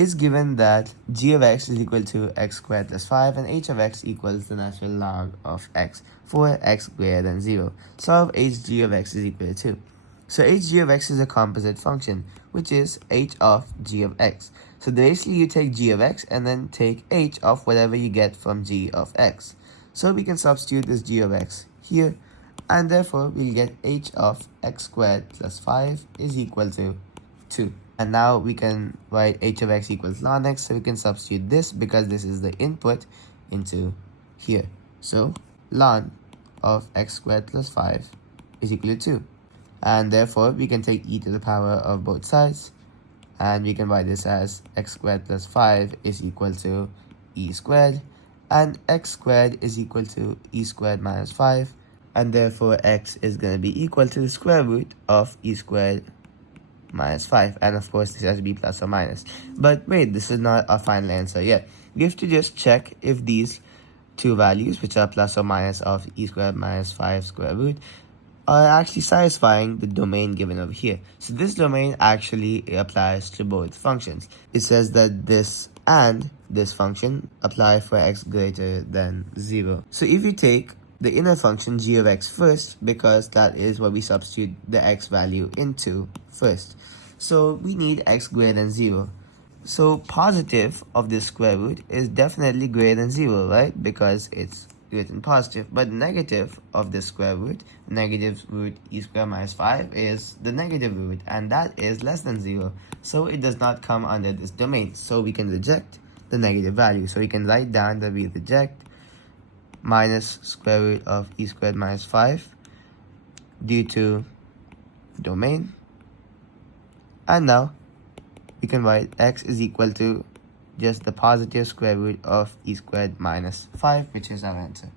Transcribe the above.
is given that g of x is equal to x squared plus 5 and h of x equals the natural log of x for x greater than 0. Solve hg of x is equal to 2. So hg of x is a composite function, which is h of g of x. So basically you take g of x and then take h of whatever you get from g of x. So we can substitute this g of x here, and therefore we'll get h of x squared plus 5 is equal to 2. And now we can write h of x equals ln x, so we can substitute this because this is the input into here. So ln of x squared plus 5 is equal to 2. And therefore we can take e to the power of both sides, and we can write this as x squared plus 5 is equal to e squared, and x squared is equal to e squared minus 5, and therefore x is going to be equal to the square root of e squared minus 5, and of course this has to be plus or minus. But wait, this is not our final answer yet. We have to just check if these two values, which are plus or minus of e squared minus 5 square root, are actually satisfying the domain given over here. So this domain actually applies to both functions. It says that this and this function apply for x greater than 0. So if you take the inner function g of x first, because that is what we substitute the x value into first. So we need x greater than 0. So positive of this square root is definitely greater than 0, right? Because it's written positive. But negative of the square root, negative root e squared minus 5, is the negative root, and that is less than 0. So it does not come under this domain. So we can reject the negative value. So we can write down that we reject minus square root of e squared minus 5 due to domain. And now we can write x is equal to just the positive square root of e squared minus 5, which is our answer.